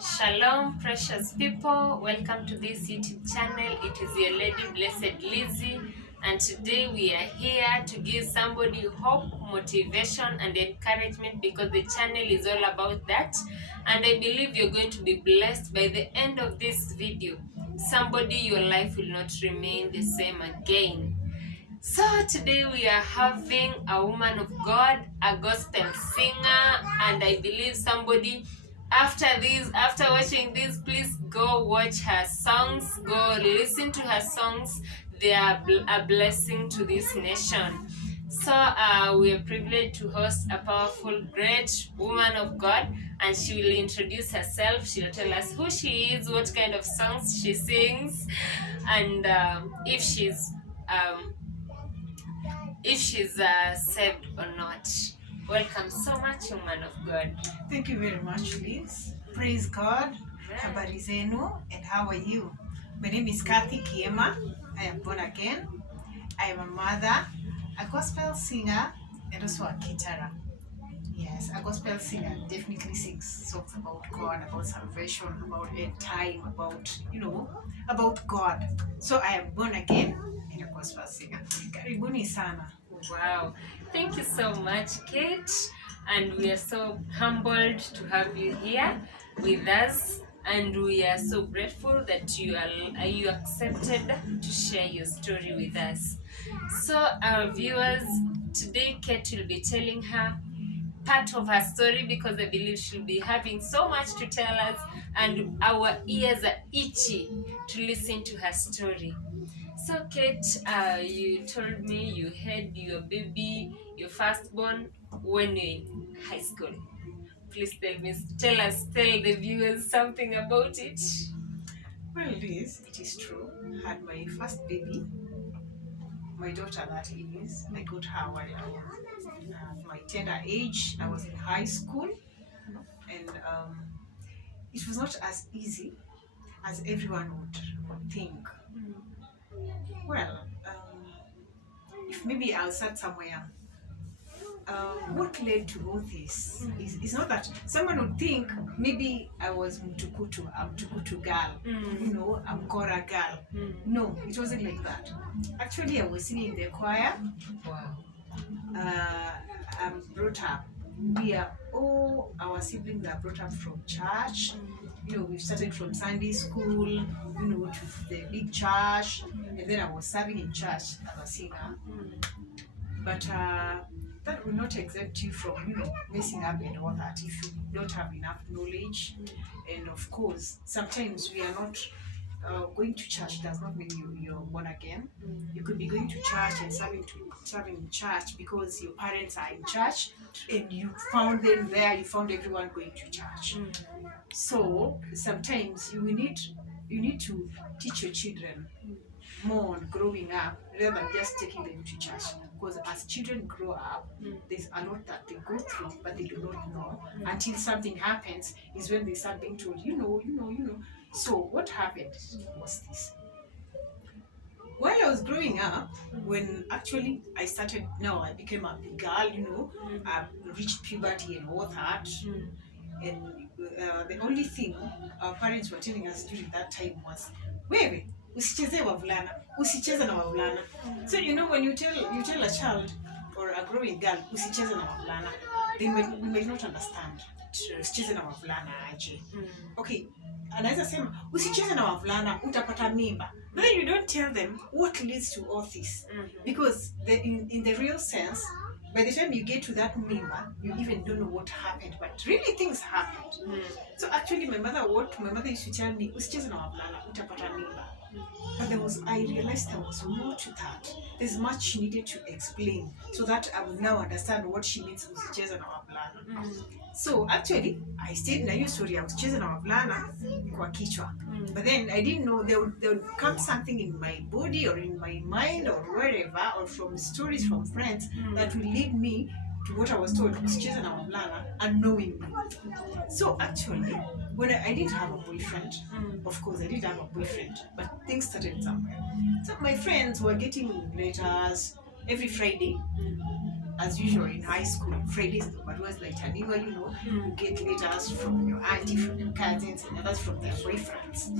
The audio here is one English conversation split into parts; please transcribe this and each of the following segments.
Shalom, precious people. Welcome to this YouTube channel. It is your lady, Blessed Lizzie, and today we are here to give somebody hope, motivation, and encouragement because the channel is all about that. And I believe you're going to be blessed by the end of this video. Somebody, your life will not remain the same again. So today we are having a woman of God, a gospel singer, and I believe somebody after watching this, please go watch her songs, go listen to her songs. They are a blessing to this nation. So we are privileged to host a powerful, great woman of God, and she will introduce herself. She'll tell us who she is, what kind of songs she sings, and um, if she's saved or not. Welcome so much, woman of God. Thank you very much, Liz. Praise God. Habari zenu, and how are you? My name is Kathy Kiema. I am born again. I am a mother, a gospel singer, and also a caterer. Yes, a gospel singer definitely sings songs about God, about salvation, about end time, about God. So I am born again and a gospel singer. Karibuni sana. Wow. Thank you so much, Kate. And we are so humbled to have you here with us. And we are so grateful that you accepted to share your story with us. So our viewers, today Kate will be telling her part of her story because I believe she'll be having so much to tell us, and our ears are itchy to listen to her story. So, Kate, you told me you had your baby, your firstborn, when you were in high school. Please tell the viewers something about it. Well, Liz, it is true. I had my first baby, my daughter, that is. I got her while I was my tender age. I was in high school, and it was not as easy as everyone would think. Well, if maybe I'll start somewhere. What led to all this is not that someone would think maybe I was mtukutu, a mtukutu girl, a Mkora girl. No, it wasn't like that. Actually, I was singing in the choir. Wow. I'm brought up. We are all our siblings are brought up from church. We started from Sunday school, to the big church, and then I was serving in church as a singer. But that will not exempt you from, messing up and all that if you don't have enough knowledge. And of course, sometimes we are not going to church does not mean you're born again. You could be going to church and serving in church because your parents are in church and you found them there, you found everyone going to church. So sometimes you need to teach your children more on growing up rather than just taking them to church. Because as children grow up, there's a lot that they go through, but they do not know until something happens. Is when they start being told, So what happened was this. While I was growing up, when actually I became a big girl, I reached puberty and all that. And the only thing our parents were telling us during that time was, wewe, usicheze wavulana, usicheze na wavulana. So when you tell a child or a growing girl, usicheze na wavulana, they may not understand. Usicheze na wavulana aje. Okay, anaweza sema usicheze na wavulana utapata mimba. But then you don't tell them what leads to all this. Because in the real sense, by the time you get to that mimba, you even don't know what happened, but really things happened. So actually my mother used to tell me, usicheze na wavulana utapata mimba. But I realized there was more to that. There's much she needed to explain so that I will now understand what she means usicheze na wavulana. So actually, I stayed na hiyo story ya usicheze na wavulana kwa kichwa. But then I didn't know there would come something in my body or in my mind or wherever, or from stories from friends that will lead me to what I was told, usicheze na wavulana, unknowingly. So actually, when I didn't have a boyfriend, of course I didn't have a boyfriend, but things started somewhere. So my friends were getting letters every Friday. as usual in high school, Fridays but was like Taniwa, you get letters from your auntie, from your cousins, and others from their boyfriends.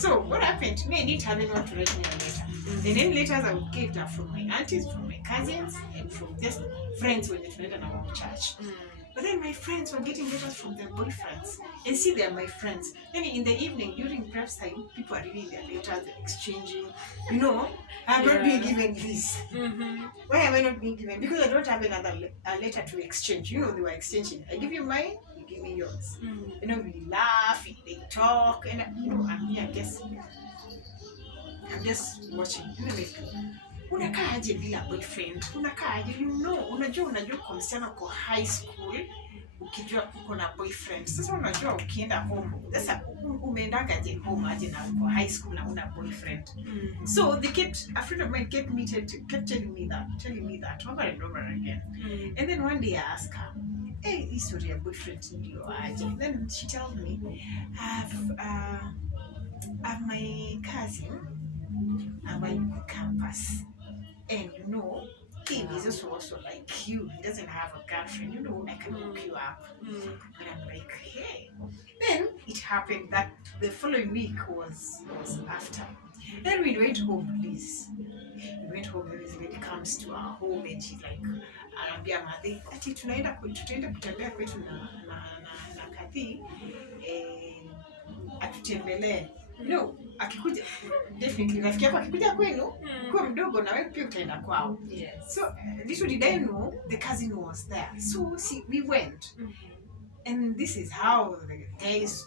So what happened? Me, I didn't have anyone to write me a letter. And then letters I would get are from my aunties, from my cousins, and from just friends when they met in our church. But then my friends were getting letters from their boyfriends. And see, they're my friends. Then in the evening, during prep time, people are reading their letters, they're exchanging. I'm not being given this. Why am I not being given? Because I don't have another a letter to exchange. They were exchanging. I give you mine, you give me yours. We laugh, they talk, and I'm here I'm just watching. Unakaaje bila boyfriend? Unakaaje? Unajua kwa msichana kwa high school ukijua uko na boyfriend. Sasa unajua ukienda home. Sasa umeendaje home aje na kwa high school na una boyfriend. So a friend of mine kept telling me that over and over again. And then one day I asked her, hey, this is your boyfriend ndio aje. Then she tells me, I've my cousin on campus. And he is also like you. He doesn't have a girlfriend. I can hook you up. And I'm like, hey. Then it happened that the following week was after. Then we went home, please. We went home, and this lady comes to our home and she's like, anaambia madhe, ati tutaenda kutembea kwetu na Kathy atutembelee. Akikuja definitely rafiki yako akikuja kwenu kwa mdogo na wewe pia utaenda kwao. So little did I know the cousin was there. So we went. And this is how the guys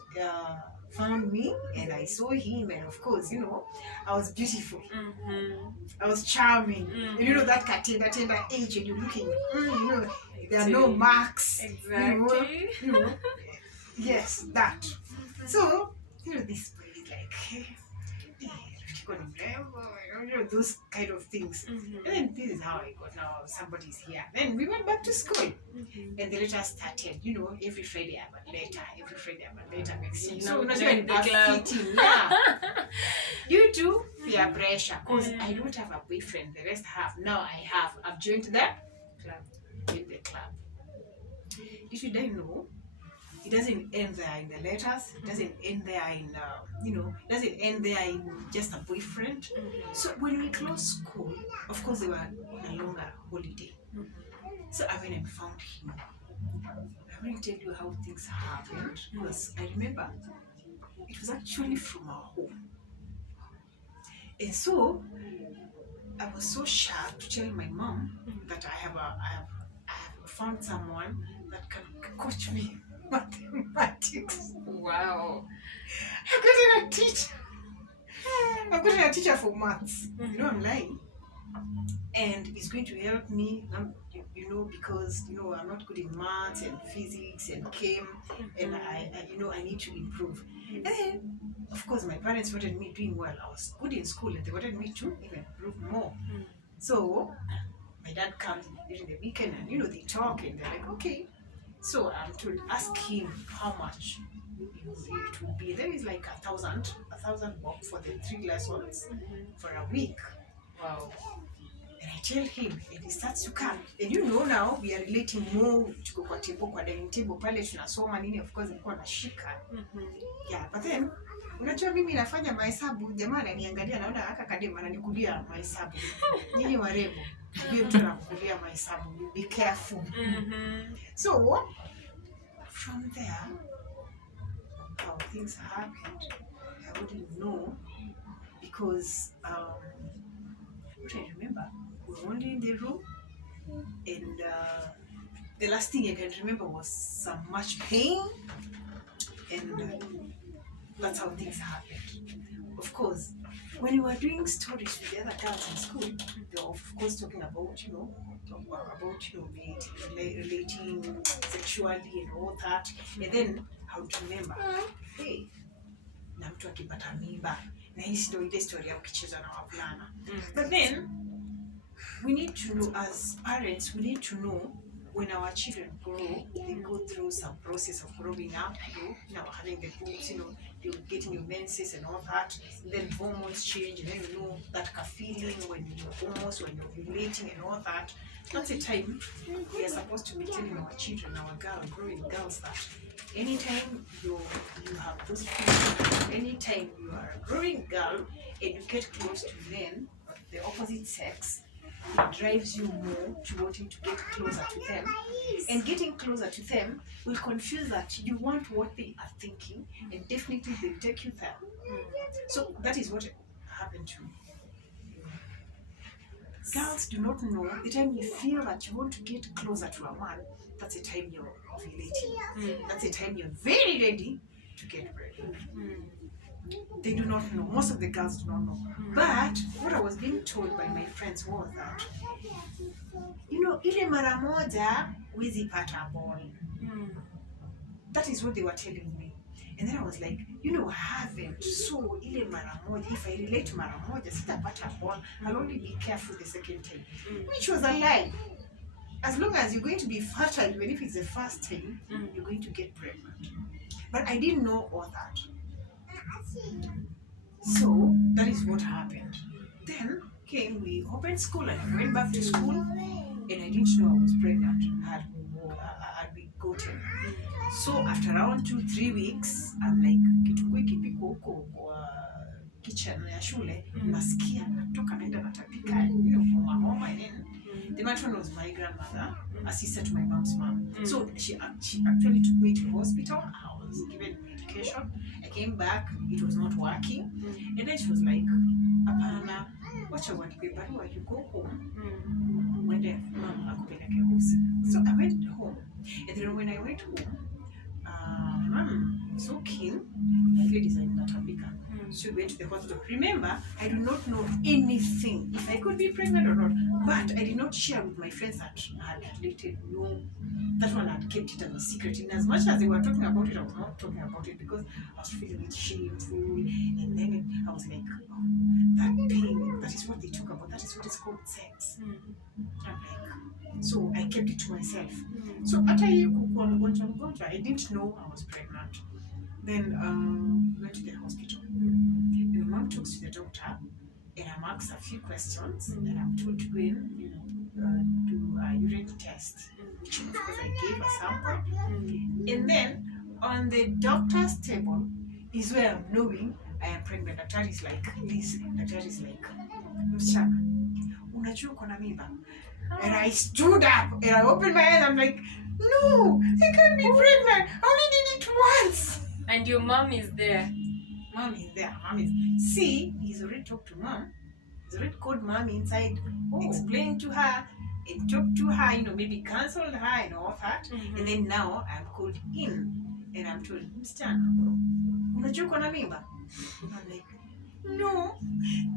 found me, and I saw him, and of course, I was beautiful. I was charming. And that tender age, and you're looking, there are no marks. Exactly. Yes, that. So, this boy is like, hey, those kind of things. And then this is how I got now somebody's here. Then we went back to school. And the letter started, every Friday I have a letter, makes you. So join the club. Yeah. You too, peer pressure. Because I don't have a boyfriend, the rest have. Now I've joined the club. In the club. You should then know. It doesn't end there in the letters. It doesn't end there in, it doesn't end there in just a boyfriend. So when we closed school, of course they were on a longer holiday. So I went and found him. I will tell you how things happened because I remember it was actually from our home. And so I was so sharp to tell my mom that I have found someone that can coach me mathematics. Wow. I got a teacher for maths. I'm lying. And he's going to help me, because, I'm not good in maths and physics and chem. And I need to improve. And then, of course, my parents wanted me doing well. I was good in school and they wanted me to even improve more. So, my dad comes during the weekend and, they talk and they're like, okay. So I'm to ask him how much it would be. There is like 1,000 bob for the 3 lessons for a week. Wow. And I tell him, and he starts to come. And now we are relating more to go kwa dining table pale tunasoma nini, of course nilikuwa nashika. Yeah, but then unajua mimi nafanya mahesabu, jamaa ananiangalia naona haka kadema ananikulia mahesabu. Nyinyi warembo, hiyo mtu anakulia mahesabu. Be careful. So from there, how things happened, I wouldn't know because what I remember, we were only in the room, and the last thing I can remember was some much pain, and that's how things happened. Of course, when we were doing stories with the other girls in school, they were of course talking about, relating sexually and all that. And then I would remember, hey, na mtu akipata mimba, na hii ndio ile story ya ukicheza na wavulana. But then we need to know, as parents, we need to know when our children grow, they go through some process of growing up, having the boobs, you're getting your menses and all that. Then hormones change, and then that feeling when you're ovulating and all that. That's the time we are supposed to be telling our children, our growing girls, that anytime you have those feelings, anytime you are a growing girl and you get close to men of the opposite sex, it drives you more to wanting to get closer to them. And getting closer to them will confuse that you want what they are thinking, and definitely they'll take you there. So that is what happened to me. Girls do not know the time you feel that you want to get closer to a man, that's the time you're ovulating. That's the time you're very ready to get pregnant. They do not know. Most of the girls do not know. But what I was being told by my friends was that, ile mara moja huwezi pata ball. That is what they were telling me. And then I was like, I haven't. So ile mara moja, if I relate to mara moja, sitapata ball. I'll only be careful the second time. Which was a lie. As long as you're going to be fertile, even if it's the first time, you're going to get pregnant. But I didn't know all that. So that is what happened. Then we opened school and I went back to school, and I didn't know I was pregnant. I had been gotten. So after around 2-3 weeks, I'm like, kitukuu kipiko huko kwa kitchen ya shule, nasikia natoka naenda natapika, homa and then the matron was my grandmother, a sister to my mom's mom. So she actually took me to the hospital. I was given medication. I came back, it was not working. And then she was like, apana, wacha wanipe barua, you go home. When the mom akupeleke hosi. So I went home. And then when I went home, mom was so keen, I really decided natapika. So we went to the hospital. Remember, I do not know anything, if I could be pregnant or not. But I did not share with my friends that I had related. No, that one had kept it as a secret. And as much as they were talking about it, I was not talking about it because I was feeling it shameful. And then I was like, that pain, that is what they talk about. That is what is called sex. I'm like, so I kept it to myself. So after I didn't know I was pregnant. Then went to the hospital. And my mom talks to the doctor, and I'm asked a few questions, and I'm told to go in, do a urine test, which of course I gave a sample. And then on the doctor's table is where I'm knowing I am pregnant. Doctor is like, listen, doctor is like, msichana, unajua uko na mimba? And I stood up and I opened my eyes. I'm like, no, I can't be pregnant. I only did it once. And your mom is there. Mom is there. See, he's already talked to mom. He's already called mom inside, explained to her, and talked to her, maybe cancelled her and all that. And then now I'm called in and I'm told, msichana, unajua uko na mimba? I'm like, no,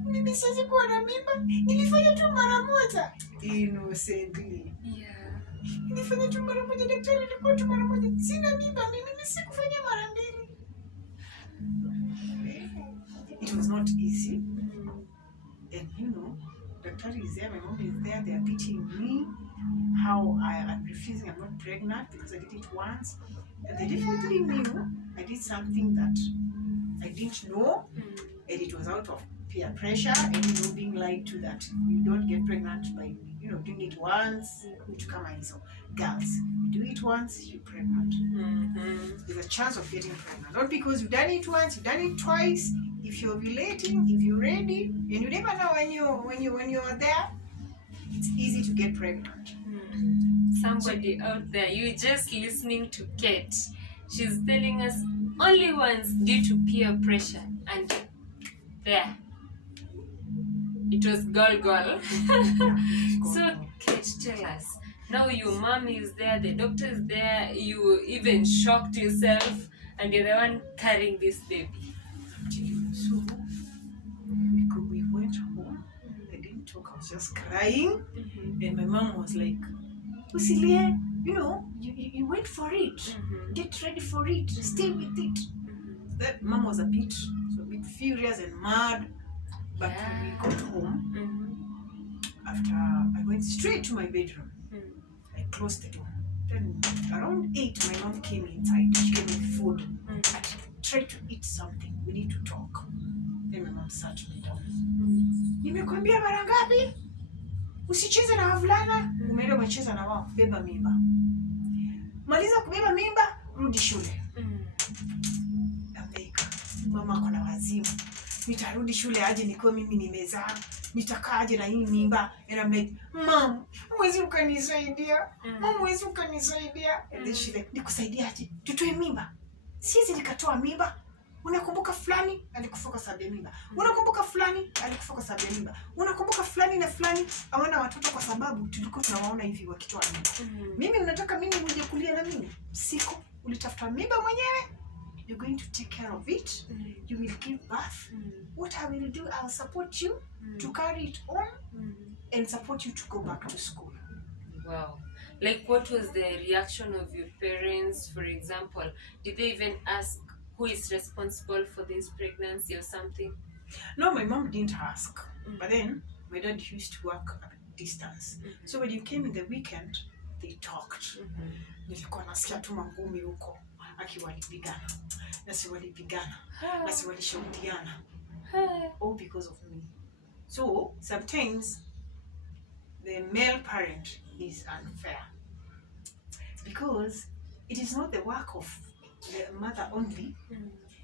mimi siwezi kuwa na mimba. Nilifanya tu mara moja. Innocently. Yeah. Nilifanya tu mara moja, daktari alikuwa tu mara moja. Sina mimba, mimi sikufanya mara mbili. It was not easy. And daktari is there, my mom is there, they are beating me. How I'm refusing, I'm not pregnant because I did it once. And they definitely knew I did something that I didn't know, and it was out of peer pressure and being lied to that you don't get pregnant by doing it once. To come and so girls, you do it once, you're pregnant. There's a chance of getting pregnant, not because you've done it once, you've done it twice. If you're ovulating, if you're ready, and you never know when you're there, it's easy to get pregnant. Somebody out there, you're just listening to Kate. She's telling us only once due to peer pressure, and there it was girl. So Kate, tell us, now your mom is there, the doctor is there, you even shocked yourself, and you're the one carrying this baby. So we went home, I didn't talk, I was just crying. And my mom was like, Usilie, you went for it. Get ready for it. Stay with it. That mom was a bit furious and mad. But when we got home, after I went straight to my bedroom, I closed the door. Then around 8, my mom came inside. She gave me food. I tried to eat something. We need to talk. Then my mom sat me down. Nimekwambia mara ngapi? Usicheze na wavulana. Umeenda umecheza na wao. Beba mimba. Maliza kubeba mimba, rudi shule. Ameka. Mama ako na wazimu. Nitarudi shule aje nikiwa mimi nimezaa? Nitakaaje na hii mimba? And I'm like, Mom, huwezi ukanisaidia. Mom, huwezi ukanisaidia. And then she's like, nikusaidiaje? Tutoe mimba. Siwezi nikatoa mimba. Unakumbuka fulani alikufa kwa sababu ya mimba. Unakumbuka fulani alikufa kwa sababu ya mimba. Unakumbuka fulani na fulani hawana watoto kwa sababu tulikuwa tunawaona hivi wakitoa mimba. Mimi unataka mimi nije kulia na mimi? Siku ulitafuta mimba mwenyewe. You're going to take care of it. You will give birth. What I will do, I'll support you to carry it on and support you to go back to school. Wow. Like, what was the reaction of your parents, for example? Did they even ask who is responsible for this pregnancy or something? No, my mom didn't ask. But then, my dad used to work at a distance. So when you came in the weekend, they talked. Nilikuwa nasikia tu mangumi huko. Aki walipigana. Nasi walipigana. Nasi walishauriana. All because of me. So, sometimes, the male parent is unfair. Because it is not the work of the mother only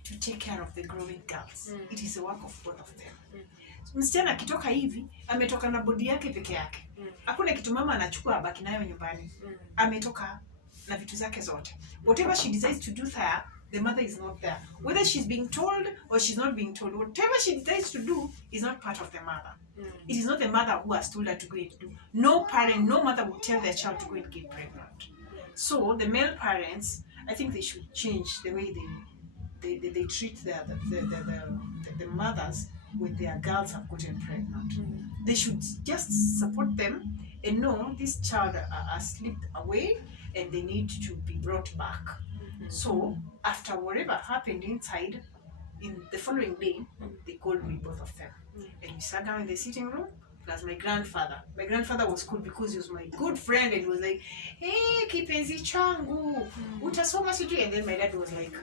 to take care of the growing girls. It is the work of both of them. Msichana akitoka hivi, ametoka na body yake peke yake. Hakuna kitu mama anachukua abaki nayo nyumbani. Ametoka na vitu zake zote. Whatever she decides to do there, the mother is not there. Whether she's being told or she's not being told, whatever she decides to do is not part of the mother. It is not the mother who has told her to go and do. No parent, no mother will tell their child to go and get pregnant. So the male parents, I think they should change the way they treat the mothers when their girls have gotten pregnant. They should just support them and know this child has slipped away and they need to be brought back. So after whatever happened inside, in the following day, they called me, both of them. And we sat down in the sitting room, plus my grandfather. My grandfather was cool because he was my good friend and he was like, hey, kipenzi changu, utasoma sijui. And then my dad was like,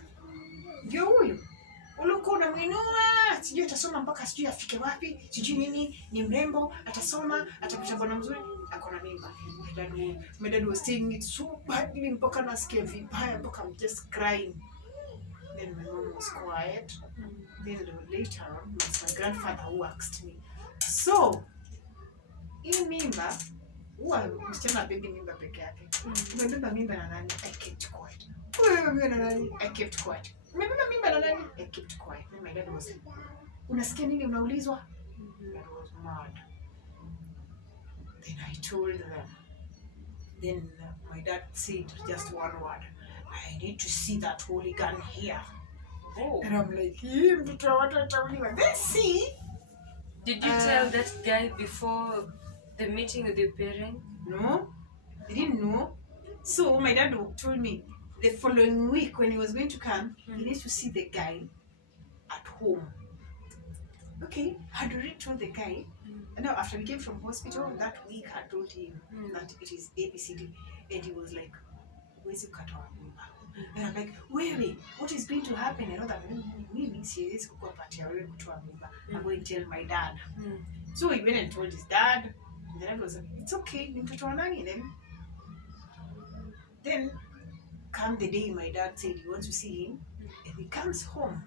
ndio huyu, ulikuwa unamwinua, sijui atasoma mpaka sijui afike wapi, sijui nini, ni mrembo, atasoma, atapata bwana mzuri, akona mimba. My dad was saying it so badly, mpaka nasikia vibaya, mpaka I'm just crying. Then my mom was quiet. Then later on, it was my grandfather who asked me, so, hii mimba, huwa msichana baby mimba peke yake. Umebeba mimba na nani? I kept quiet. Umebeba mimba na nani? I kept quiet. Umebeba mimba na nani? I kept quiet. Then my dad was like, unasikia nini unaulizwa? I was mad. Then I told them. Then my dad said just one word, I need to see that hooligan here. Oh. And I'm like, mtoto wa watu atauliwa. Then see. Did you tell that guy before the meeting with your parents? No, they didn't know. So my dad told me the following week when he was going to come, he needs to see the guy at home. Okay, I had already told the guy. And now after we came from hospital, that week I told him that it is ABCD. And he was like, where's the cut off? And I'm like, wait, what is going to happen? I know that mimi siwezi kukuwa pati ya wewe kutoa mimba. I'm going to tell my dad. So he went and told his dad. And the dad was like, it's okay, ni mtoto wa nani? Then come the day my dad said he wants to see him. And he comes home.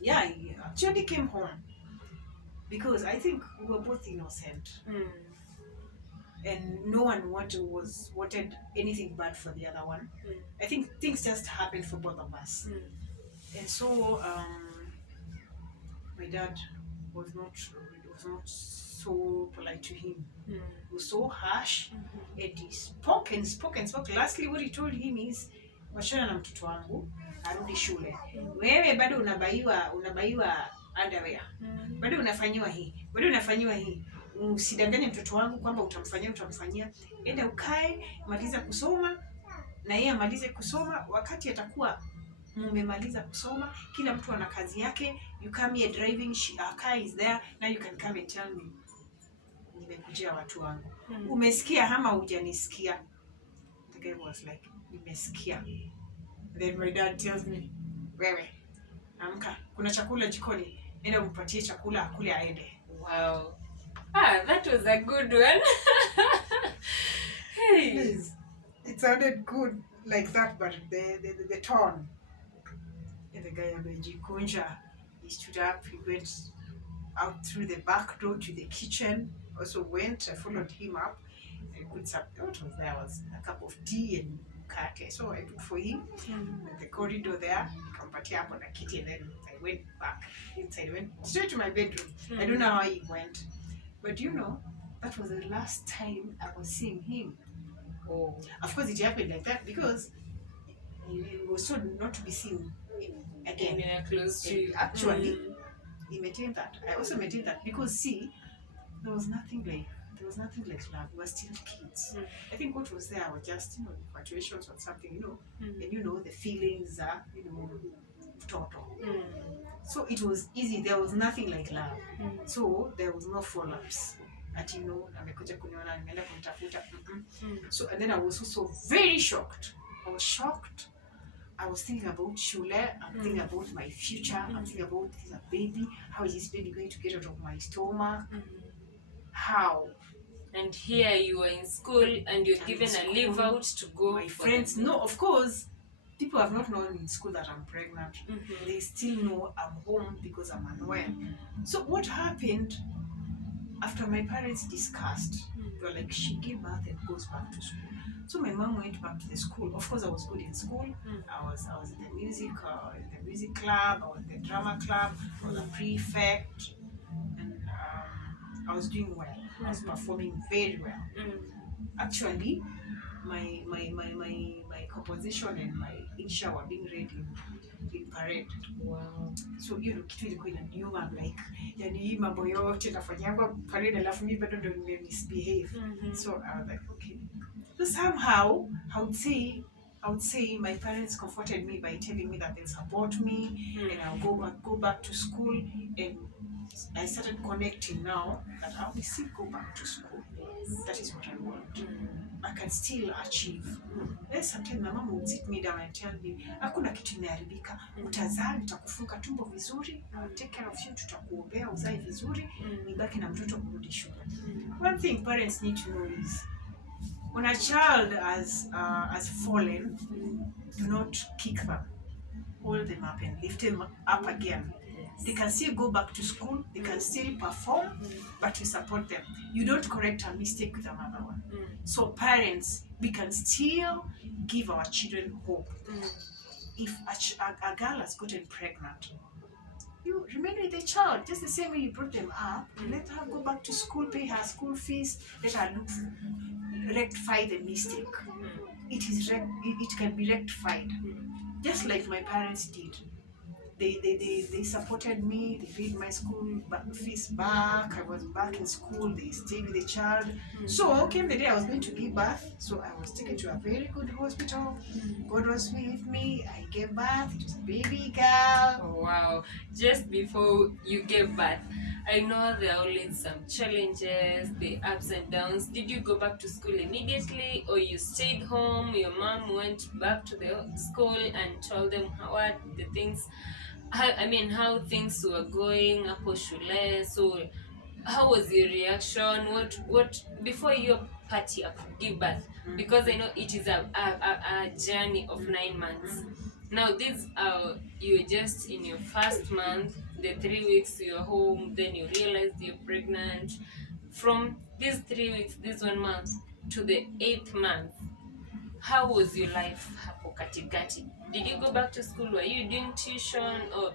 Yeah, he actually came home. Because I think we were both innocent. And no one wanted anything bad for the other one. I think things just happened for both of us. And so my dad was not so polite to him. He was so harsh. And he spoke and spoke and spoke. Lastly, what he told him is, wachana na mtoto wangu, arudi shule. Wewe bado unabaiwa underwear. Bado unafanyiwa hii. Usidanganye mtoto wangu kwamba utamfanyia. Enda ukae, maliza kusoma, na yeye amalize kusoma. Wakati atakuwa mmemaliza kusoma, kila mtu ana kazi yake. You come here driving, our car is there, now you can come and tell me, nimekujia watu wangu. Umesikia ama hujanisikia? the guy was like, nimesikia. Then my dad tells me, wewe, amka, kuna chakula jikoni, nenda umpatie chakula akule aende. Wow. That was a good one. Hey. Please. It sounded good like that, but the tone. And the guy amejikunja, he stood up, he went out through the back door to the kitchen, also went, I followed him up, I put some, what was there was a cup of tea and mkate, so I took for him, in the corridor there, nikampatia hapo na kiti, and then I went back inside, I went straight to my bedroom. I don't know how he went, but you know, that was the last time I was seeing him. Oh. Of course, it happened like that because he was so not to be seen again. Anywhere close to you. Actually, he maintained that. I also maintained that because see, there was nothing like love. We were still kids. I think what was there was just infatuations or something, and the feelings are total. So it was easy. There was nothing like love. So there was no follow-ups. Amekuja kuniona, nimeenda kumtafuta. So and then I was also very shocked. I was shocked. I was thinking about Shule, I'm thinking about my future, I'm thinking about this baby, how is this baby going to get out of my stomach? How? And here you are in school and you're given a leave out to go. My friends know, of course, people have not known in school that I'm pregnant. They still know I'm home because I'm unwell. So what happened after my parents discussed, they were like, she gave birth and goes back to school. So my mom went back to the school. Of course, I was good in school. I was in the music club. I was in the drama club. I was a prefect, and I was doing well. I was performing very well. Actually, my composition and my insha were being read in parade. Wow. So kitu ilikuwa inaniuma, I'm like, yani hii mambo yote nafanyangwa parade alafu mimi bado ndo misbehave. So I was like, okay. So somehow I would say my parents comforted me by telling me that they'll support me and I'll go back to school, and I started connecting now that I'll still go back to school. That is what I want. I can still achieve. Then sometimes my mom would sit me down and tell me, hakuna kitu imeharibika, utazaa, nitakufunga tumbo vizuri, I'll take care of you, tutakuombea uzae vizuri, nibaki na mtoto kurudi shule. One thing parents need to know is, when a child has fallen, do not kick them. Hold them up and lift them up again. They can still go back to school, they can still perform, but you support them. You don't correct a mistake with another one. So parents, we can still give our children hope. If a girl has gotten pregnant, you remain with the child, just the same way you brought them up. Let her go back to school, pay her school fees, let her rectify the mistake. It can be rectified, just like my parents did. They supported me, they paid my school fees back, I was back in school, they stayed with the child. So came the day I was going to give birth, so I was taken to a very good hospital. God was with me, I gave birth, it was a baby girl. Oh, wow. Just before you gave birth, I know there are always some challenges, the ups and downs. Did you go back to school immediately, or you stayed home, your mom went back to the school and told them what the things, how things were going hapo shule? So how was your reaction? What before your party of give birth? Because I know it is a journey of 9 months. Now this you're just in your first month, the 3 weeks you're home, then you realize you're pregnant. From these 3 weeks, this 1 month to the 8th month, how was your life hapo katikati? Did you go back to school? Were you doing tuition, or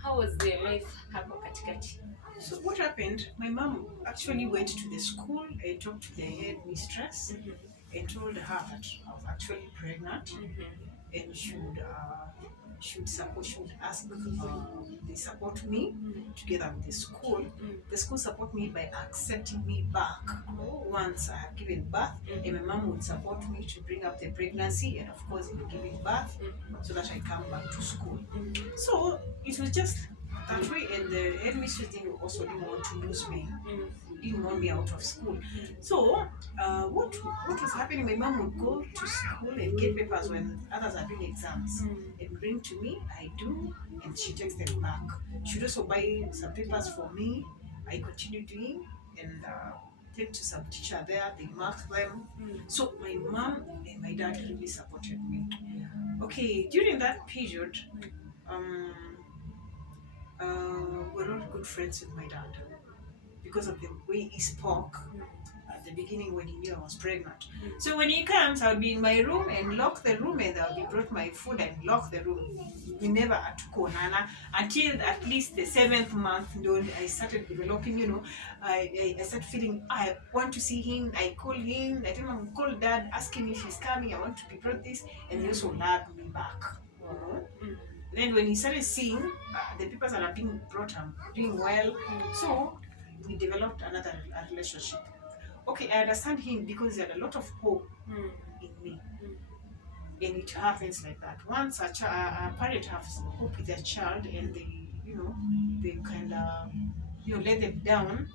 how was your life hapo katikati? So what happened, my mom actually went to the school and talked to the head mistress and told her that I was actually pregnant and should ask they support me together with the school. The school support me by accepting me back once I have given birth, and my mom would support me to bring up the pregnancy and of course in giving birth, so that I come back to school. So it was just that way, and the headmistress didn't want to lose me, didn't want me out of school. So what was happening? My mom would go to school and get papers when others are doing exams and bring to me. I do, and she takes them back. She'd also buy some papers for me. I continue doing and take to some teacher there. They mark them. So my mom and my dad really supported me. Okay, during that period, we're not good friends with my dad because of the way he spoke at the beginning when he knew I was pregnant. So when he comes, I'll be in my room and lock the room, and I'll be brought my food and lock the room. We never had to call Nana until at least the 7th month. I started developing, I started feeling I want to see him. I call him. I tell him, call dad, ask him if he's coming. I want to be brought this, and he also loved me back. Then when he started seeing the people that are being brought up doing well, so we developed another relationship. Okay, I understand him because he had a lot of hope in me. And it happens like that. Once a parent has hope with their child and they kind of, let them down,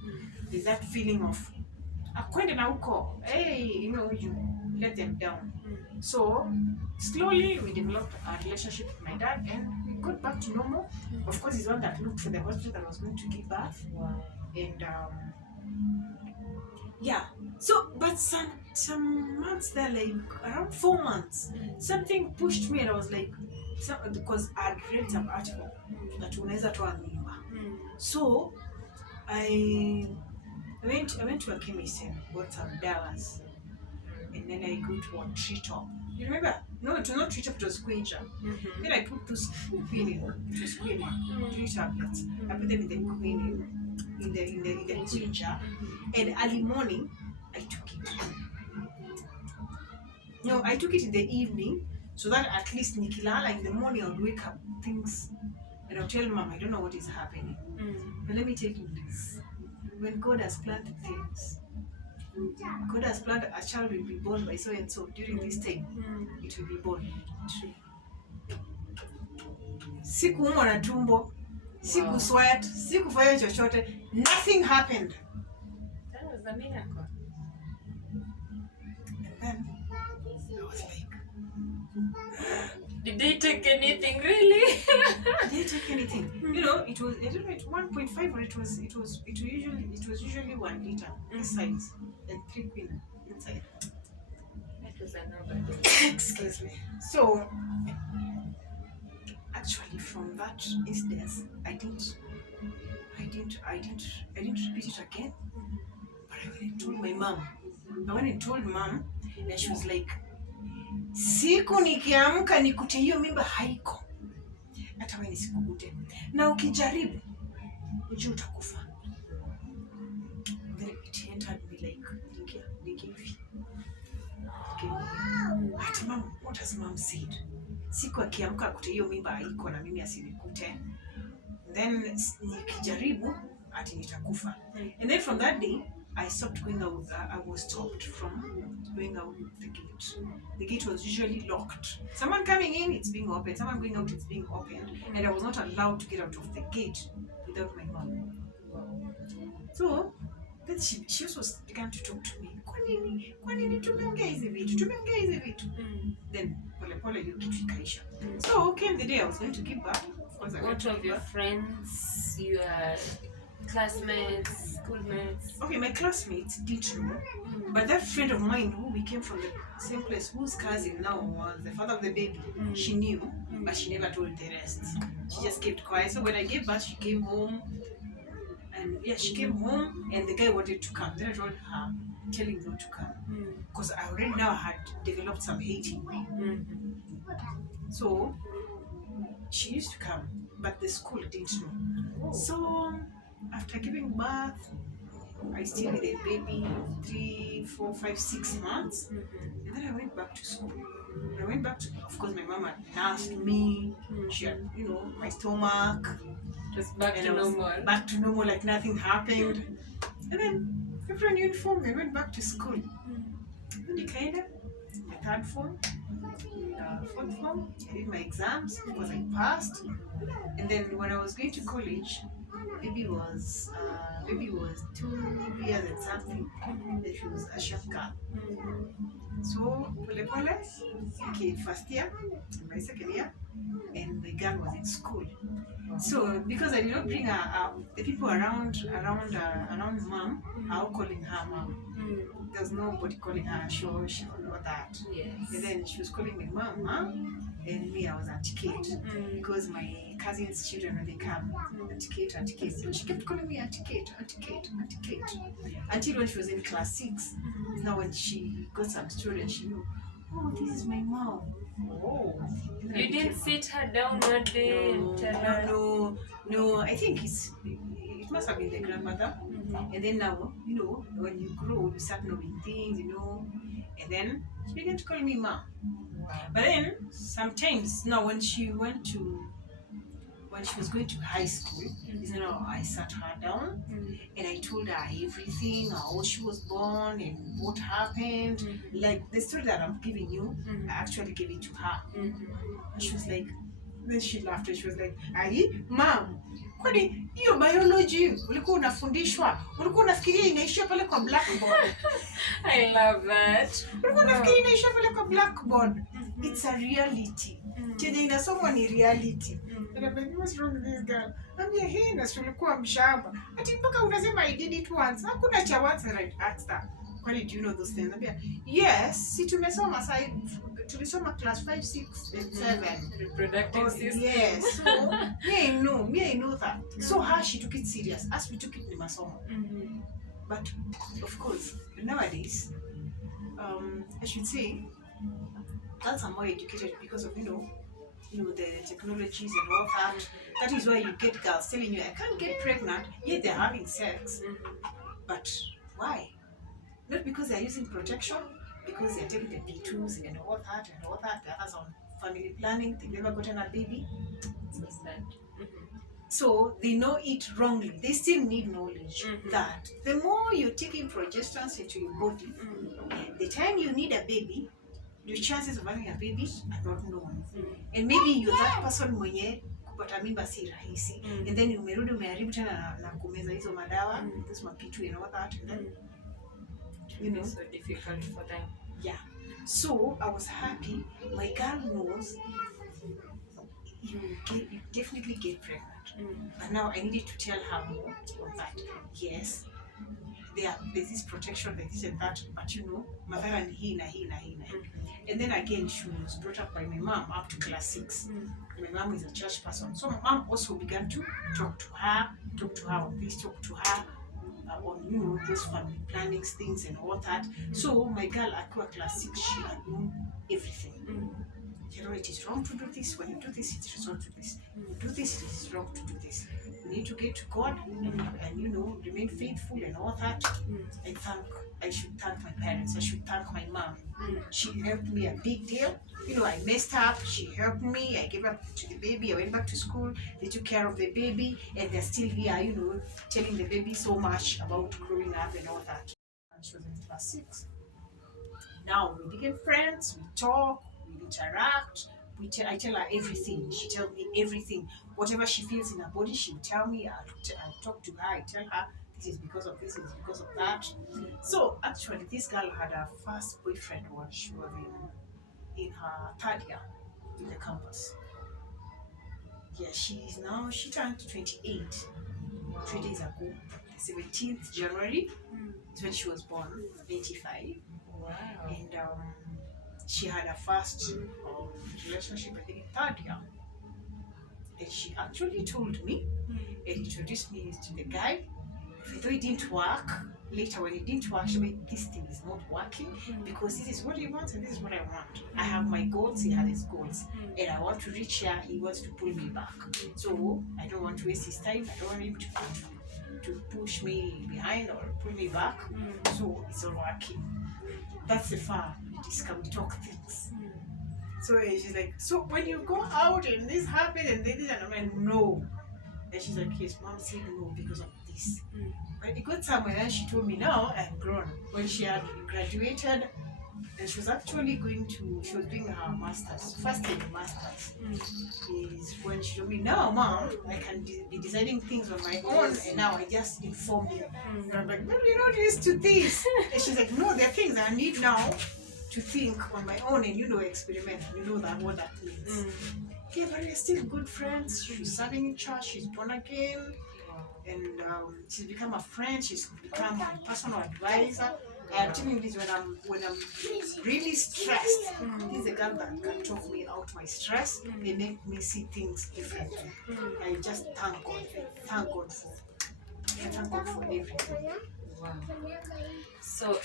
there's that feeling of, hey, you let them down. So slowly we developed a relationship with my dad and we got back to normal. Of course, he's the one that looked for the hospital that was going to give birth. And so but some months there, like around 4 months, something pushed me and I was like, because I'd read some article that unaweza toa mimba. So I went to a chemist and bought some dawas, and then I go to a Treetop. You remember? No, it was not Treetop, it was Quincha. Then I put 3 tablets. I put them in the quinine, in the Quincha, and early morning I took it. No, I took it in the evening so that at least nikilala in the morning I'll wake up things and I'll tell Mom, I don't know what is happening. But let me tell you this. When God has planted things, God has planned a child will be born by so and so during this time. It will be born. Sikuumwa na tumbo, siku sweat, sikufanya chochote, nothing happened. That was a miracle. And then I was like, did they take anything really? did they take anything? It was, I don't know, it's 1.5 or it was usually 1 liter this size and 3 queen inside. That was another. Excuse me. So actually from that instance, I didn't repeat it again. But I went and told my mom. And she was like, siku nikiamka nikute hiyo mimba haiko. Hata wewe nisikukute. Na ukijaribu ujue utakufa. Then it entered me like, nikivi. Ati mom, what has mom said? Siku akiamka akute hiyo mimba haiko na mimi asinikute. Then nikijaribu ati nitakufa. And then from that day I stopped going out. I was stopped from going out the gate. The gate was usually locked. Someone coming in, it's being opened. Someone going out, it's being opened. And I was not allowed to get out of the gate without my mom. So then she also began to talk to me. Kwa nini tumeongea hizi vitu? Then pole hiyo kitu ikaisha. So came the day I was going to give birth. Of course, what of your friends, your classmates, schoolmates? Okay, my classmates didn't know, but that friend of mine who we came from the same place, whose cousin now was the father of the baby, she knew, but she never told the rest. She just kept quiet. So when I gave birth, she came home, and and the guy wanted to come. Then I told her, tell him not to come, because I already now had developed some hating. So she used to come, but the school didn't know. So after giving birth, I stayed with the baby 3, 4, 5, 6 months, and then I went back to school. Of course, my mom had nursed me. She had, my stomach. Just back to normal. Back to normal, like nothing happened. And then everyone uniformed me. I went back to school. And I my 3rd form, 4th form. I did my exams because I passed. And And then when I was going to college, baby was 2 years and something, and she was a sharp girl. So pole pole, okay, first year, my second year, and the girl was in school. So because I did not bring her up, the people around mom are all calling her mom. There's nobody calling her she or that. Yes. And then she was calling me mom, and me I was Auntie Kate because my cousins' children when they come, Auntie Kate, Auntie Kate. So she kept calling me Auntie Kate, Auntie Kate, Auntie Kate. Until when she was in class 6. Now when she got some students, she knew, oh, this is my mom. Oh. You didn't sit her down one day and tell her? No. I think it must have been the grandmother. And then now, when you grow, you start knowing things, and then she began to call me mom. But then sometimes now when she was going to high school, I sat her down and I told her everything, how she was born and what happened. Like the story that I'm giving you, I actually gave it to her. And she was like, then she laughed and she was like, "Ai, mom, kwani hiyo biology ulikuwa unafundishwa? Ulikuwa unafikiria inaishia pale kwa blackboard?" I love that. Ulikuwa unafikiria inaishia pale kwa blackboard? It's a reality. Chenye inasomwa ni reality. And I'm like, what's wrong with this girl? Ambia hii na tulikuwa mshamba. Ati mpaka unasema I did it once. Hakuna cha once right after. Kwani do you know those things? Ambia, yes, si tumesoma sasa tulisoma class 5, 6, and 7. Reproductive system. Yes. So me I know that. So her she took it serious. As we took it in masomo. But of course, nowadays, I should say, girls are more educated because of the technologies and all that. That is why you get girls telling you, I can't get pregnant, yet they're having sex. But why? Not because they're using protection, because they're taking the B2s and all that. The others on family planning, they've never gotten a baby. So sad. So they know it wrongly. They still need knowledge that the more you're taking progestins into your body, the time you need a baby, your chances of having a baby are not known. And maybe you're that person mwenye kupata mimba si rahisi. And then umerudi umeharibu tena na kumeza hizo madawa, this mapitu and all that. And then, It's so difficult for them. Yeah. So I was happy. My girl knows you definitely get pregnant. But now I needed to tell her more on that. Yes, there's this protection, like this and that, but madhara ni hii na hii na hii na hii. And then again, she was brought up by my mom up to class 6. My mom is a church person. So my mom also began to talk to her on this, talk to her on those family planning things and all that. So my girl at class 6, she had known everything. It is wrong to do this. When you do this, it is wrong to do this. You do this, it is wrong to do this. You need to get to God and remain faithful and all that. I should thank my parents. I should thank my mom. She helped me a big deal. I messed up. She helped me. I gave up to the baby. I went back to school. They took care of the baby, and they're still here. Telling the baby so much about growing up and all that. And she was in class 6. Now we became friends. We talk. We interact. I tell her everything. She tells me everything. Whatever she feels in her body, she'll tell me. I'll talk to her. I tell her this is because of this, it is because of that. So actually, this girl had her first boyfriend when she was in her 3rd year in the campus. Yeah, she turned 28 3 days ago. The 17th January is when she was born, 85. Wow. And she had her first relationship, I think, in 3rd year. And she actually told me and introduced me to the guy. Though it didn't work, later when it didn't work, she made this thing is not working because this is what he wants and this is what I want. I have my goals, he has his goals. And I want to reach here, he wants to pull me back. So I don't want to waste his time. I don't want him to push me behind or pull me back. So it's not working. That's the far we talk things. So she's like, so when you go out and this happened and this, and I'm like, no. And she's like, yes, mom said no because of this. But it got somewhere and she told me, now I'm grown. When she had graduated, And she was actually she was doing her master's, first in master's. Is when she told me, now mom, I can be deciding things on my own, and now I just inform you. And I'm like, but we're not used to this. And she's like, no, there are things I need now to think on my own and experiment. That what that means. Yeah, but we're still good friends. She's serving in church, she's born again, and she's become a friend, she's become my personal advisor. I'm telling you this, when I'm really stressed, this is a girl that can talk me out my stress. They make me see things differently. I just thank God. I thank God for everything. Wow. So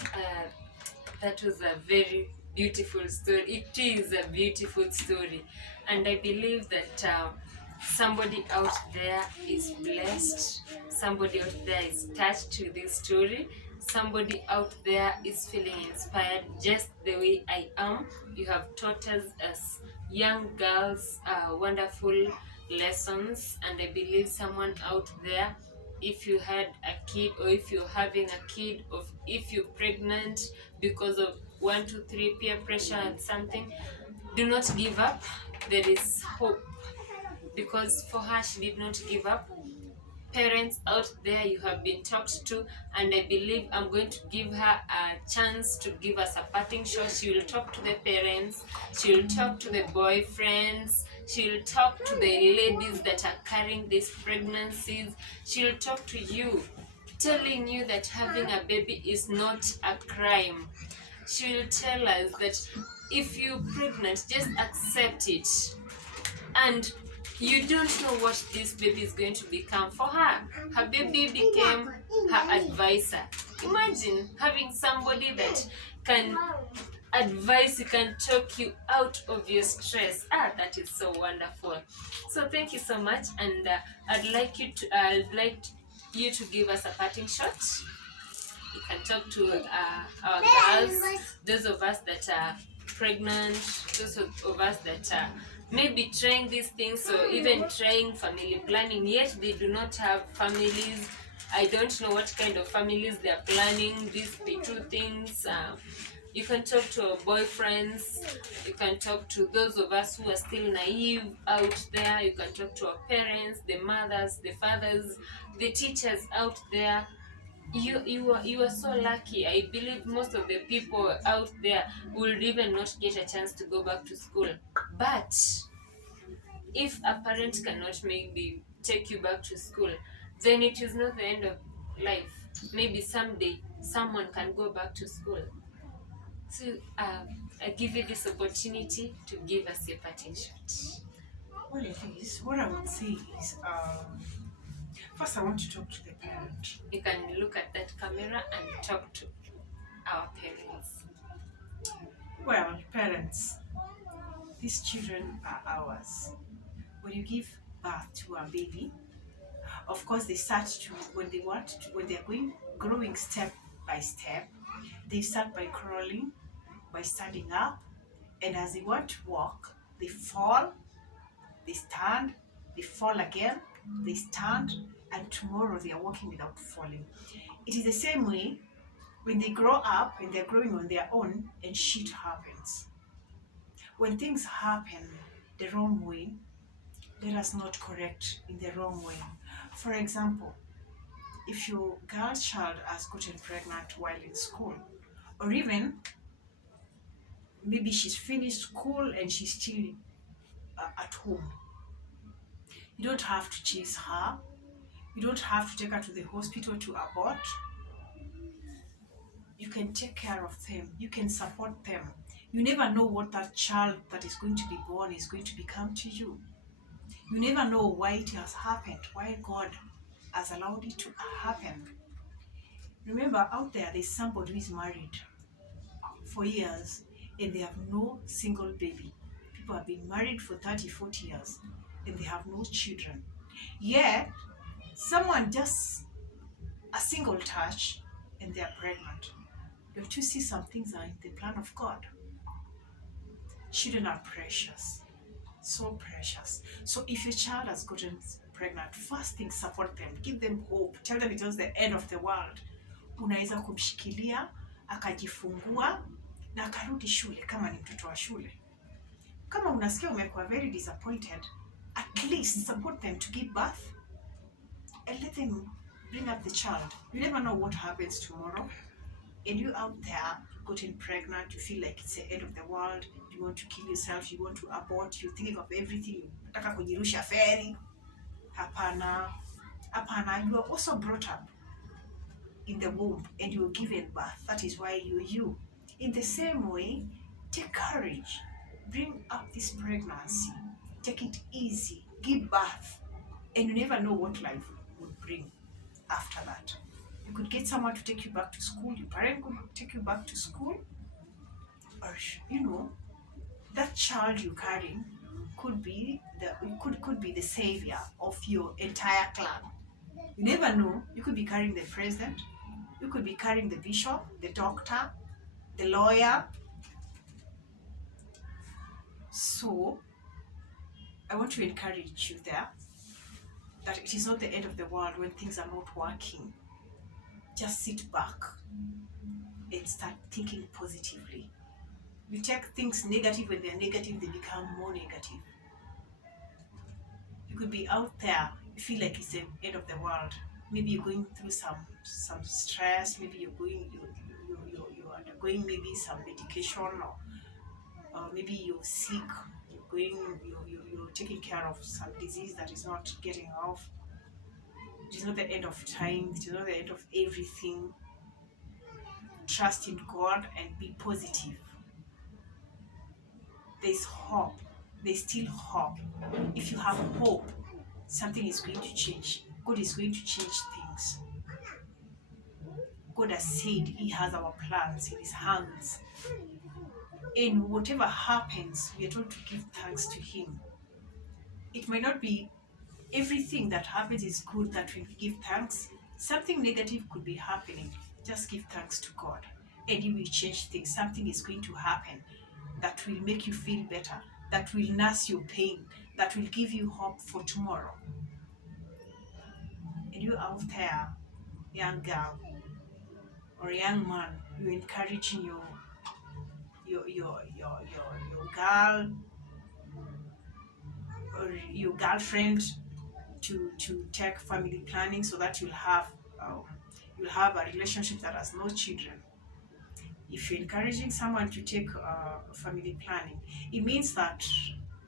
that was a very beautiful story. It is a beautiful story, and I believe that somebody out there is blessed. Somebody out there is touched to this story. Somebody out there is feeling inspired just the way I am. You have taught us as young girls wonderful lessons, and I believe someone out there, if you had a kid, or if you're having a kid, or if you're pregnant because of 1, 2, 3 peer pressure and something, do not give up. There is hope, because for her, she did not give up. Parents out there, you have been talked to, and I believe I'm going to give her a chance to give us a parting shot. She will talk to the parents, she will talk to the boyfriends, she will talk to the ladies that are carrying these pregnancies, she will talk to you, telling you that having a baby is not a crime. She will tell us that if you're pregnant, just accept it, and you don't know what this baby is going to become. For her, her baby became her advisor. Imagine having somebody that can advise you, can talk you out of your stress. That is so wonderful. So thank you so much, and I'd like you to give us a parting shot. You can talk to our girls, those of us that are pregnant, those of us that are maybe trying these things, or even trying family planning, yet they do not have families. I don't know what kind of families they are planning, these two things. You can talk to our boyfriends, you can talk to those of us who are still naive out there, you can talk to our parents, the mothers, the fathers, the teachers out there. You are so lucky. I believe most of the people out there will even not get a chance to go back to school. But if a parent cannot maybe take you back to school, then it is not the end of life. Maybe someday someone can go back to school. So I give you this opportunity to give us a parting shot. Well, it is, what I would say is, first I want to talk to the parent. You can look at that camera and talk to our parents. Well, parents, these children are ours. When you give birth to a baby, of course they start to, when they're growing step by step, they start by crawling, by standing up, and as they want to walk, they fall, they stand, they fall again, they stand, and tomorrow they are walking without falling. It is the same way when they grow up and they're growing on their own and shit happens. When things happen the wrong way, let us not correct in the wrong way. For example, if your girl's child has gotten pregnant while in school, or even maybe she's finished school and she's still at home, you don't have to chase her. You don't have to take her to the hospital to abort. You can take care of them. You can support them. You never know what that child that is going to be born is going to become to you. You never know why it has happened, why God has allowed it to happen. Remember, out there's somebody who is married for years and they have no single baby. People have been married for 30, 40 years and they have no children. Yet, someone just a single touch and they're pregnant. You have to see some things are in the plan of God. Children are precious, so precious. So if your child has gotten pregnant, first thing, support them, give them hope, tell them it was the end of the world. Unaweza kumshikilia akajifungua na akarudi shule kama ni mtoto wa shule. Kama unasikia umekuwa very disappointed, at least support them to give birth and let them bring up the child. You never know what happens tomorrow. And you out there gotten pregnant, you feel like it's the end of the world, you want to kill yourself, you want to abort, you're thinking of everything, nataka kujirusha feri. Hapana. You are also brought up in the womb and you were given birth. That is why you're you. In the same way, take courage. Bring up this pregnancy. Take it easy. Give birth. And you never know what life would bring after that. You could get someone to take you back to school. Your parent could take you back to school. Or, that child you're carrying could be the savior of your entire clan. You never know. You could be carrying the president. You could be carrying the bishop, the doctor, the lawyer. So, I want to encourage you there that it is not the end of the world when things are not working. Just sit back and start thinking positively. You take things negative, when they're negative, they become more negative. You could be out there, you feel like it's the end of the world. Maybe you're going through some stress, maybe you're undergoing maybe some medication, or maybe you're sick, you're taking care of some disease that is not getting off. It is not the end of time, it is not the end of everything. Trust in God and be positive. There's hope. There's still hope. If you have hope, something is going to change. God is going to change things. God has said He has our plans in His hands. And whatever happens, we are told to give thanks to Him. It might not be everything that happens is good that we give thanks. Something negative could be happening. Just give thanks to God and He will change things. Something is going to happen that will make you feel better, that will nurse your pain, that will give you hope for tomorrow. And you out there, young girl or young man, you're encouraging your girl or your girlfriend to take family planning so that you'll have a relationship that has no children. If you're encouraging someone to take family planning, it means that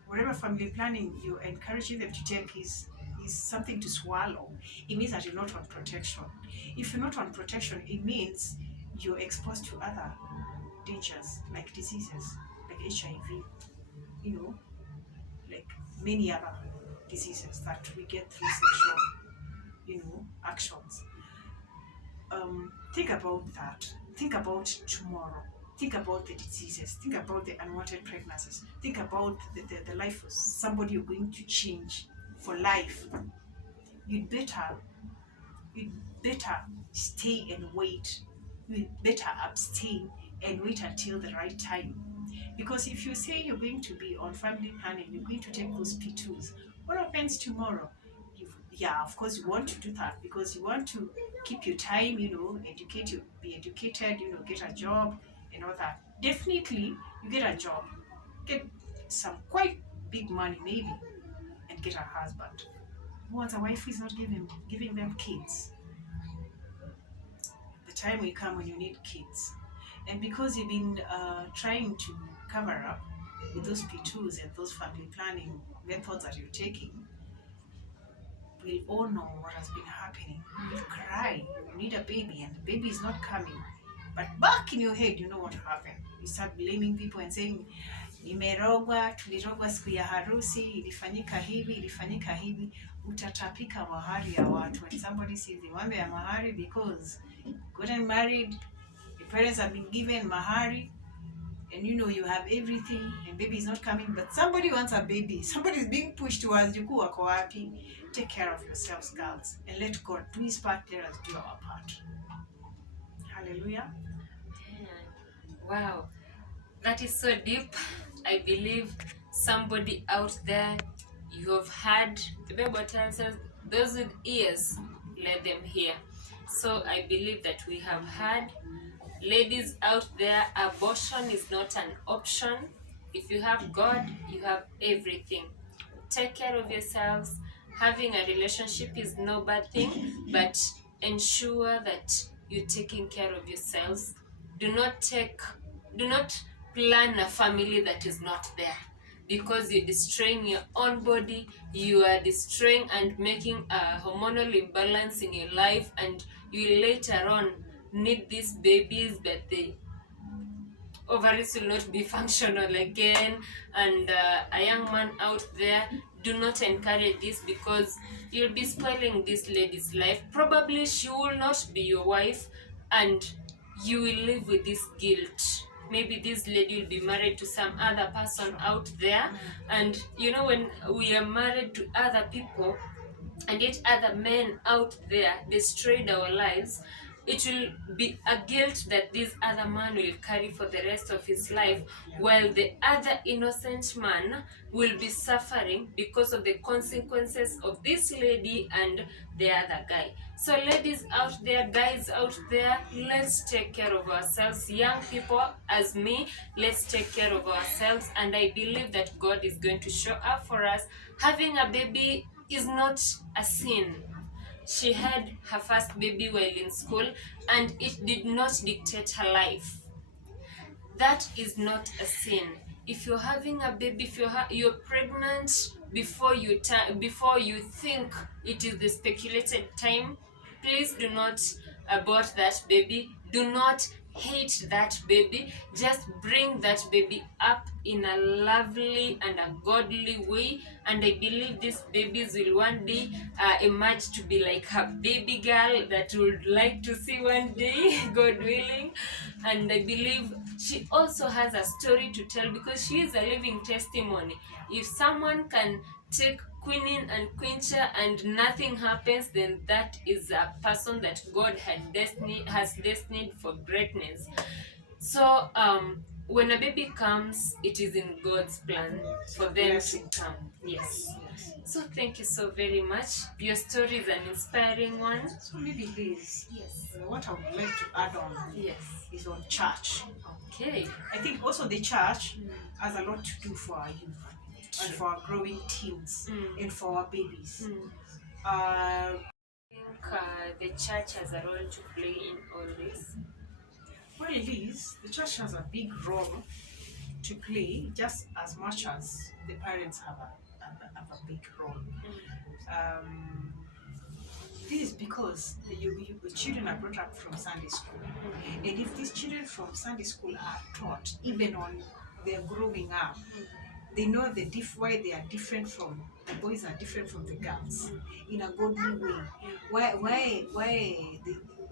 whatever family planning you're encouraging them to take is something to swallow. It means that you're not on protection. If you're not on protection, it means you're exposed to other dangers like diseases, like HIV, like many other diseases that we get through sexual, actions. Think about that. Think about tomorrow. Think about the diseases. Think about the unwanted pregnancies. Think about the life of somebody you're going to change for life. You'd better stay and wait. You'd better abstain and wait until the right time. Because if you say you're going to be on family planning, you're going to take those P2s, what happens tomorrow? Of course you want to do that because you want to keep your time, be educated, get a job and all that. Definitely you get a job, get some quite big money maybe, and get a husband. Who wants a wife who is not giving them kids? The time will come when you need kids. And because you've been trying to cover up with those P2s and those family planning methods that you're taking, we all know what has been happening. You cry, you need a baby, and the baby is not coming. But back in your head, you know what happened. You start blaming people and saying, nimerogwa, tulirogwa siku ya harusi, ilifanyika hivi. Utatapika mahari ya watu. When somebody says the mambo ya mahari because you gotten married, your parents have been given mahari, and you have everything, and baby is not coming, but somebody wants a baby. Somebody is being pushed towards you. Wako wapi? Take care of yourselves, girls, and let God do His part. Let us do our part. Hallelujah. Wow, that is so deep. I believe somebody out there, you have heard. The Bible tells us, those with ears, let them hear. So I believe that we have heard. Ladies out there, abortion is not an option. If you have God, you have everything. Take care of yourselves. Having a relationship is no bad thing, but ensure that you're taking care of yourselves. Do not plan a family that is not there, because you're destroying your own body. You are destroying and making a hormonal imbalance in your life, and you later on need these babies, but the ovaries will not be functional again. And a young man out there, do not encourage this, because you'll be spoiling this lady's life. Probably she will not be your wife, and you will live with this guilt. Maybe this lady will be married to some other person out there, and when we are married to other people, and yet other men out there destroyed our lives, it will be a guilt that this other man will carry for the rest of his life, while the other innocent man will be suffering because of the consequences of this lady and the other guy. So ladies out there, guys out there, let's take care of ourselves. Young people as me, let's take care of ourselves, and I believe that God is going to show up for us. Having a baby is not a sin. She had her first baby while in school, and it did not dictate her life. That is not a sin. If you're having a baby, if you're pregnant before you think it is the speculated time, please do not abort that baby. Do not hate that baby. Just bring that baby up in a lovely and a godly way, and I believe these babies will one day emerge to be like a baby girl that would like to see one day, God willing. And I believe she also has a story to tell, because she is a living testimony. If someone can take quinine and quincha and nothing happens, then that is a person that God has destined for greatness. So when a baby comes, it is in God's plan for them to come. Yes. So thank you so very much. Your story is an inspiring one. So maybe Liz, Yes. what I would like to add on Yes. is on church. Okay. I think also the church has a lot to do for our youth and for our growing teens and for our babies. I think the church has a role to play in all this. Well, Liz, the church has a big role to play, just as much as the parents have a big role. This is because the children are brought up from Sunday school. And if these children from Sunday school are taught, even on their growing up, they know why they are different from the boys are different from the girls in a godly way. Why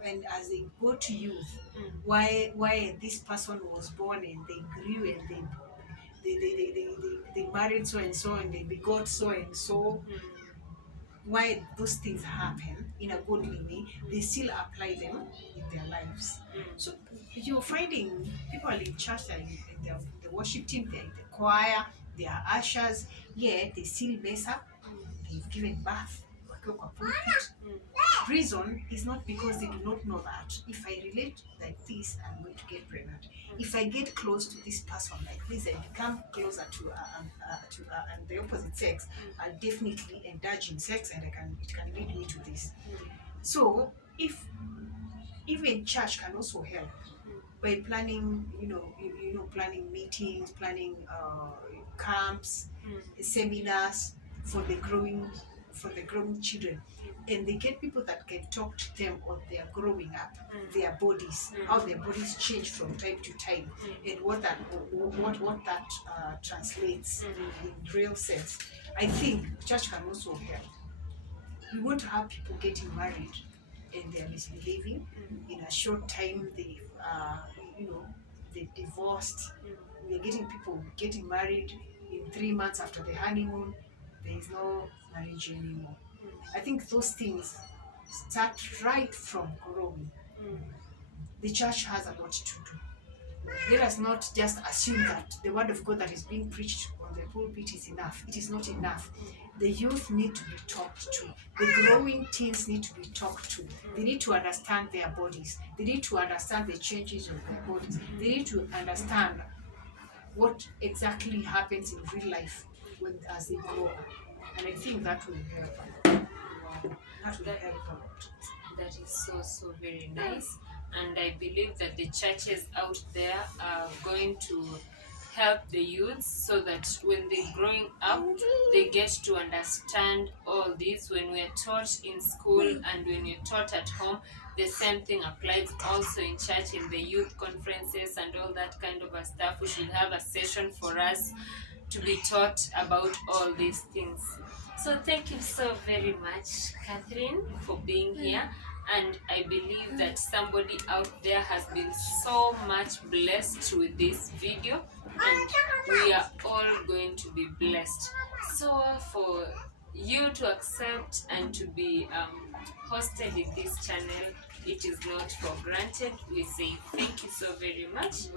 and as they go to youth, why this person was born and they grew and they married so and they begot so and so. Why those things happen in a godly way, they still apply them in their lives. So you're finding people in church, the worship team, they're in the choir, they are ushers, yet they still mess up. They've given birth. Reason is not because they do not know that if I relate like this, I'm going to get pregnant. If I get close to this person like this, I become closer to and the opposite sex, I'll definitely indulge in sex, and it can lead me to this. So if even church can also help by planning, planning meetings, planning camps, seminars for the growing children, and they get people that can talk to them on their growing up, their bodies, how their bodies change from time to time, and what that translates in real sense. I think church can also help. We want to have people getting married and they're misbehaving. In a short time, they divorced. We're getting people getting married in 3 months after the honeymoon. There is no marriage anymore. I think those things start right from growing. The church has a lot to do. Let us not just assume that the word of God that is being preached on the pulpit is enough. It is not enough. The youth need to be talked to. The growing teens need to be talked to. They need to understand their bodies. They need to understand the changes of their bodies. They need to understand what exactly happens in real life as they grow up. And I think that will help. Wow. That will help a lot. That is so very nice, and I believe that the churches out there are going to help the youths so that when they're growing up they get to understand all this. When we're taught in school and when you're taught at home, the same thing applies also in church, in the youth conferences and all that kind of a stuff. We should have a session for us to be taught about all these things. So thank you so very much, Catherine, for being here. And I believe that somebody out there has been so much blessed with this video, and we are all going to be blessed. So for you to accept and to be hosted in this channel, it is not for granted. We say thank you so very much.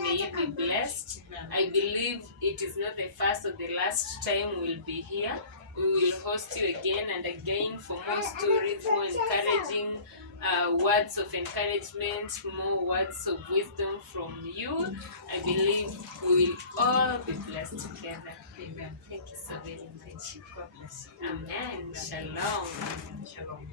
May you be blessed. I believe it is not the first or the last time we'll be here. We will host you again and again for more stories, more encouraging words of encouragement, more words of wisdom from you. I believe we will all be blessed together. Amen. Thank you so very much. God bless you. Amen. Shalom. Shalom.